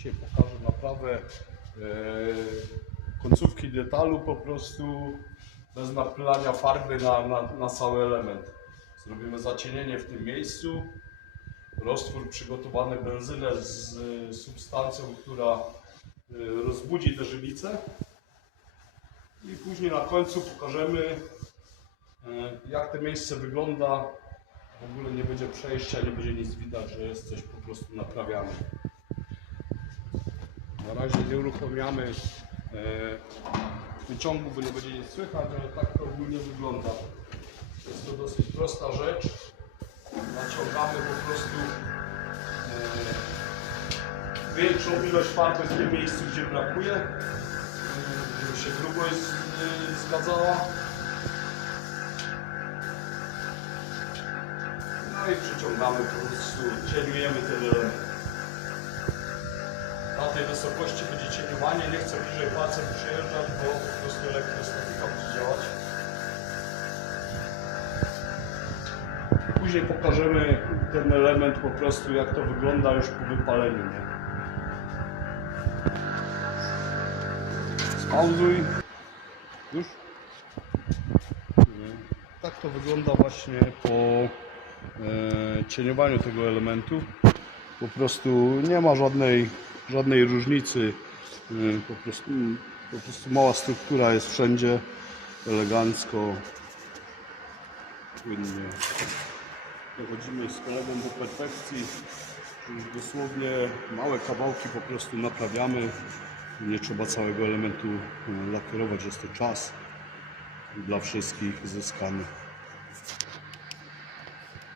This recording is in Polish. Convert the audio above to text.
Dzisiaj pokażę naprawę e, końcówki detalu po prostu bez napylania farby na, na, na cały element. Zrobimy zacienienie w tym miejscu. Roztwór przygotowany benzynę z e, substancją, która e, rozbudzi te żywice. I później na końcu pokażemy jak to miejsce wygląda. W ogóle nie będzie przejścia, nie będzie nic widać, że jest coś po prostu naprawiane. Na razie nie uruchamiamy e, wyciągu, bo nie będzie nic słychać, ale tak to ogólnie wygląda. Jest to dosyć prosta rzecz. Naciągamy po prostu e, większą ilość farby w tym miejscu, gdzie brakuje, e, żeby się grubość zgadzała. No i przyciągamy po prostu, cieniujemy ten element. Tej wysokości będzie cieniowanie, nie chcę bliżej palcem przyjeżdżać, bo po prostu elektrostatyka będzie działać. Później pokażemy ten element po prostu jak to wygląda już po wypaleniu. Nie? Spauzuj. Już? Tak to wygląda właśnie po e, cieniowaniu tego elementu. Po prostu nie ma żadnej, żadnej różnicy. E, po, prostu, po prostu mała struktura jest wszędzie elegancko. Płynnie. Dochodzimy z kolegą do perfekcji. Już dosłownie małe kawałki po prostu naprawiamy. Nie trzeba całego elementu e, lakierować, jest to czas dla wszystkich zyskany.